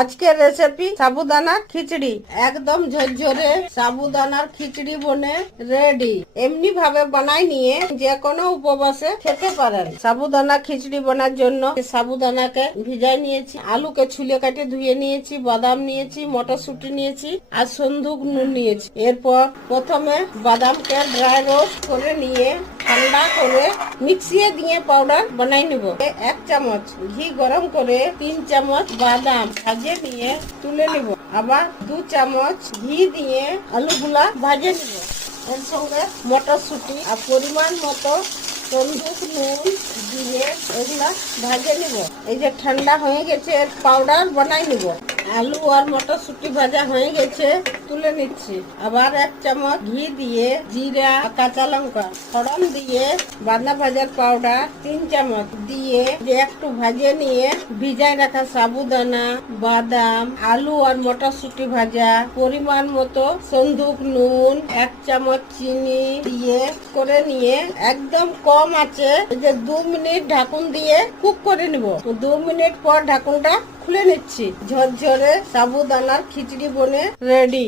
আজকের রেসিপি সাবুদানার খিচড়ি। একদম ঝরঝরে সাবুদানার খিচড়ি বনে রেডি। এমনি ভাবে বানাই নিয়ে যে কোনো উপবাসে খেতে পারেন। সাবুদানা খিচড়ি বানার জন্য সাবুদানাকে ভিজাই নিয়েছি, আলুকে ছুলে কাটে ধুয়ে নিয়েছি, বাদাম নিয়েছি, মটরশুঁটি নিয়েছি আর সন্দুক নুন নিয়েছি। এরপর প্রথমে বাদামকে ড্রাই রোস্ট করে নিয়ে ঠান্ডা করে মিক্সিয়ে দিয়ে পাউডার বানাই নেব। 1 চামচ ঘি গরম করে 3 চামচ বাদাম ভাজে নিয়ে তুলে নিব। আবার 2 চামচ ঘি দিয়ে আলুগুলা ভাজে নিব। এর সঙ্গে মটরশুঁটি আর পরিমাণ মতো সন্দুক নুন দিয়ে এগুলা ভাজে নিব। এই যে ঠান্ডা হয়ে গেছে, এর পাউডার বানাই নিব। আলু আর মটরশুঁটি ভাজা হয়ে গেছে, তুলে নিচ্ছি। আবার 1 চামচ ঘি দিয়ে জিরা কাঁচা লঙ্কা ফোড়ন দিয়ে বাঁধা ভাজার পাউডার 3 চামচ দিয়ে যে একটু ভাজে নিয়ে ভিজায় রাখা সাবুদানা, বাদাম, আলু আর মটরশুঁটি ভাজা, পরিমাণ মতো সন্দুক নুন, 1 চামচ চিনি দিয়ে করে নিয়ে একদম কম আছে যে 2 মিনিট ঢাকুন দিয়ে কুক করে নিব। 2 মিনিট পর ঢাকুনটা খুলে নিচ্ছি। ঝরঝরে সাবুদানার খিচড়ি বনে রেডি।